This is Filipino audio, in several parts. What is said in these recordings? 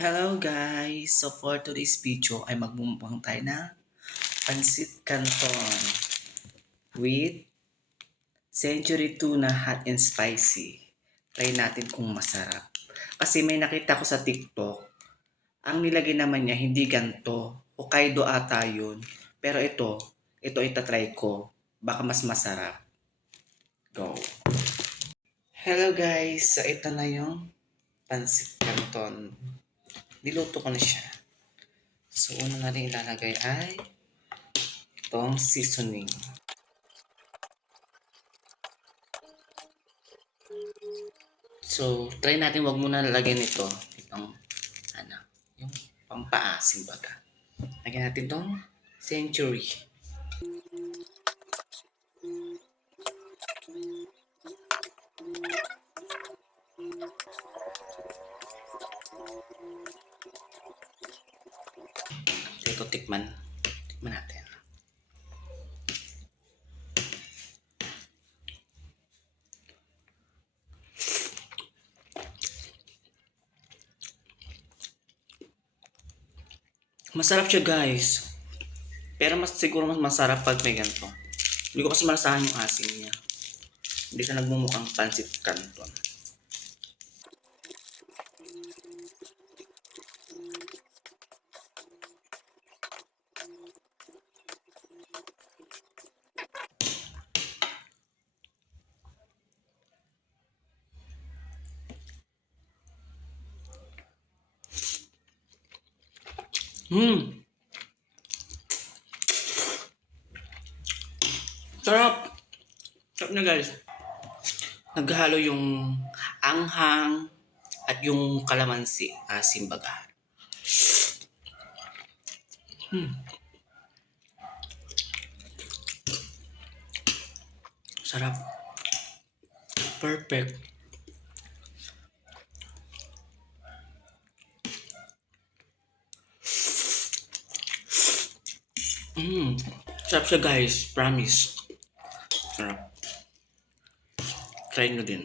Hello guys! So for today's video ay magmumukbang tayo ng Pansit Canton with Century Tuna Hot and Spicy. Try natin kung masarap. Kasi may nakita ko sa TikTok, ang nilagay naman niya hindi ganto. Hokkaido ata yun. Pero ito itatry ko. Baka mas masarap. Go! Hello guys! So ito na yung Pansit Canton. Niluto ko na siya. So, una natin ilalagay ay itong seasoning. So, try natin wag muna lalagyan ito. Itong, yung pampaasim baga. Lagyan natin itong Century. Ito, tikman natin. Masarap siya guys. Pero siguro mas masarap pag may ganito. Hindi ko kasi malasahan yung asim niya. Hindi ka nagmumukhang Pansit Canton. Sarap! Sarap na guys. Naghalo yung anghang at yung kalamansi, asim baga. Sarap. Perfect. Sarap siya guys, promise. Sarap. Try nyo din.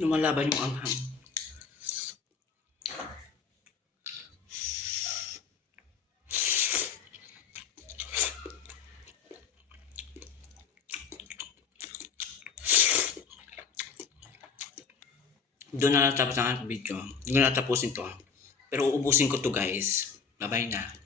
Lumalaban yung anghang. Doon na natapos ang aking video. Hindi ko na tapusin to. Pero uubusin ko to guys. Bye-bye na.